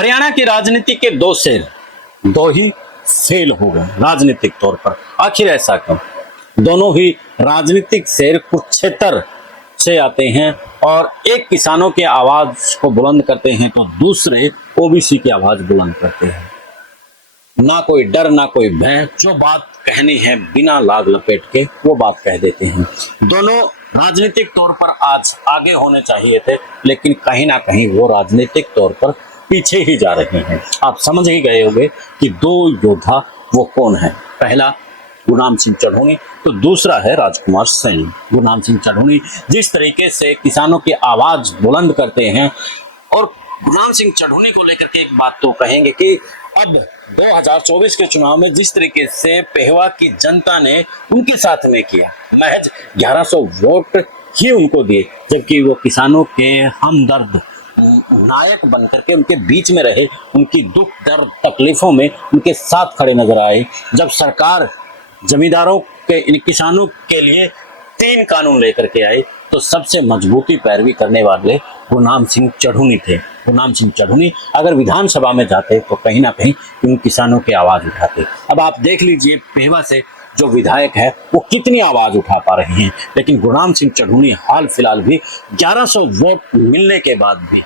हरियाणा की राजनीति के दो शेर, दो ही फेल हो गए राजनीतिक तौर पर। आखिर ऐसा क्यों? दोनों ही राजनीतिक शेर कुरुक्षेत्र से आते हैं और एक किसानों की आवाज को बुलंद करते हैं तो दूसरे ओबीसी की आवाज बुलंद करते हैं। ना कोई डर ना कोई भय, जो बात कहनी है बिना लाग लपेट के वो बात कह देते हैं। दोनों राजनीतिक तौर पर आज आगे होने चाहिए थे, लेकिन कहीं ना कहीं वो राजनीतिक तौर पर पीछे ही जा रहे हैं। आप समझ ही गए होंगे कि दो योद्धा वो कौन है। पहला गुरनाम सिंह चढ़ूनी, तो दूसरा है राजकुमार सैनी। गुरनाम सिंह चढ़ूनी जिस तरीके से किसानों की आवाज बुलंद करते हैं, और गुरनाम सिंह चढ़ूनी को लेकर के एक बात तो कहेंगे कि अब 2024 के चुनाव में जिस तरीके से पेहवा की जनता ने उनके साथ में किया, महज 1100 वोट ही उनको दिए, जबकि वो किसानों के हमदर्द नायक बनकर के उनके बीच में रहे, उनकी दुख दर्द तकलीफों में उनके साथ खड़े नजर आए। जब सरकार जमींदारों के किसानों के लिए 3 कानून लेकर के आई, तो सबसे मजबूती पैरवी करने वाले गुरनाम सिंह चढ़ूनी थे। गुरनाम सिंह चढ़ूनी अगर विधानसभा में जाते तो कहीं ना कहीं उन किसानों की आवाज उठाते। अब आप देख लीजिए पेहवा से जो विधायक है वो कितनी आवाज उठा पा रहे हैं, लेकिन गुरनाम सिंह चढ़ूनी हाल फिलहाल भी 1100 वोट मिलने के बाद भी,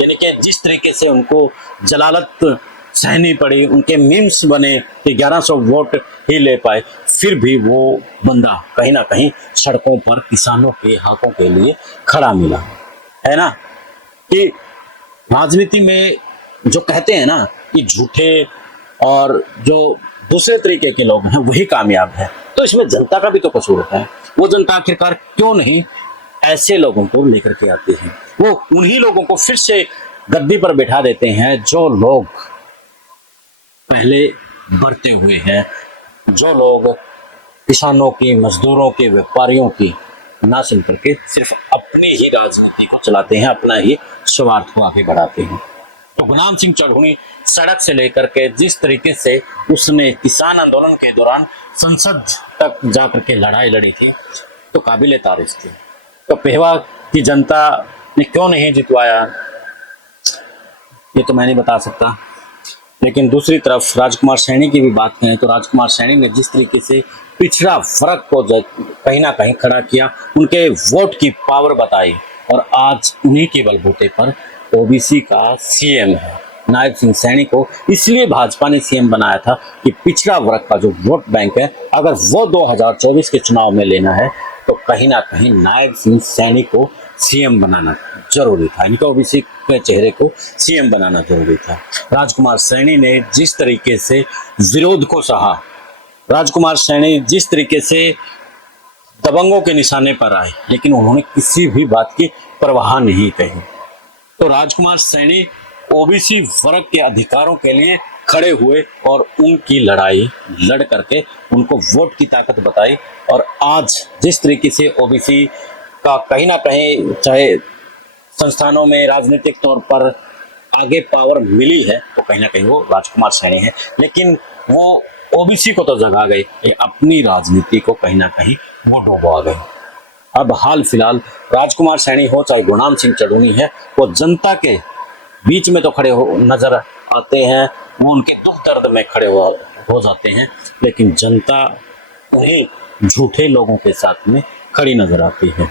यानी कि जिस तरीके से उनको जलालत सहनी पड़ी, उनके मीम्स बने कि 1100 वोट ही ले पाए, फिर भी वो बंदा कहीं ना कहीं सड़कों पर किसानों के हकों के लिए खड़ा मिला। है ना कि राजनीति में जो कहते हैं ना कि झूठे और जो दूसरे तरीके के लोग हैं वही कामयाब है, तो इसमें जनता का भी तो कसूर होता है। वो जनता आखिरकार क्यों नहीं ऐसे लोगों को लेकर के आती है? वो उन्हीं लोगों को फिर से गद्दी पर बैठा देते हैं जो लोग पहले बढ़ते हुए हैं, जो लोग किसानों की, मजदूरों की, व्यापारियों की ना सुन करके सिर्फ अपनी ही राजनीति को चलाते हैं, अपना ही स्वार्थ को आगे बढ़ाते हैं। तो गुरनाम सिंह चढ़ूनी सड़क से लेकर के जिस तरीके से उसने किसान आंदोलन के दौरान संसद तक जाकर के लड़ाई लड़ी थी, तो काबिले तारीफ थी। तो पेहवा की जनता ने क्यों नहीं जितवाया, ये तो मैं नहीं बता सकता। लेकिन दूसरी तरफ राजकुमार सैनी की भी बात करें तो राजकुमार सैनी ने जिस तरीके से पिछड़ा वर्ग को कहीं ना कहीं खड़ा किया, उनके वोट की पावर बताई, और आज उन्हीं के बलबूते पर ओबीसी का सीएम है। नायब सिंह सैनी को इसलिए भाजपा ने सीएम बनाया था कि पिछड़ा वर्ग का जो वोट बैंक है, अगर वो 2024 के चुनाव में लेना है तो कहीं ना कहीं नायब सिंह सैनी को सीएम बनाना जरूरी था। इनका ओबीसी के चेहरे को सीएम बनाना जरूरी था। राजकुमार सैनी ने जिस तरीके से विरोध को सहा, राजकुमार सैनी जिस तरीके से दबंगों के निशाने पर आए, लेकिन उन्होंने किसी भी बात की परवाह नहीं कही। तो राजकुमार सैनी ओबीसी वर्ग के अधिकारों के लिए खड़े हुए और उनकी लड़ाई लड़ करके उनको वोट की ताकत बताई, और आज जिस तरीके से ओबीसी का कहीं ना कहीं चाहे संस्थानों में राजनीतिक तौर पर आगे पावर मिली है, तो कहीं ना कहीं वो राजकुमार सैनी है। लेकिन वो ओबीसी को तो जगा गए, अपनी राजनीति को कहीं ना कहीं वो डुबा गए। अब हाल फिलहाल राजकुमार सैनी हो चाहे गुरनाम सिंह चढ़ूनी है, वो जनता के बीच में तो खड़े हो नजर आते हैं, वो उनके दुख दर्द में खड़े हो जाते हैं, लेकिन जनता उन्हीं झूठे लोगों के साथ में खड़ी नजर आती है।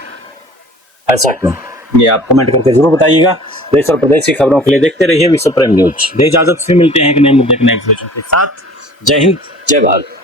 ऐसा क्यों, ये आप कमेंट करके जरूर बताइएगा। देश और प्रदेश की खबरों के लिए देखते रहिए विश्व प्रेम न्यूज। दे इजाजत, फिर मिलते हैं एक नए मुद्दे के नए विश्लेषण के साथ। जय हिंद, जय भारत।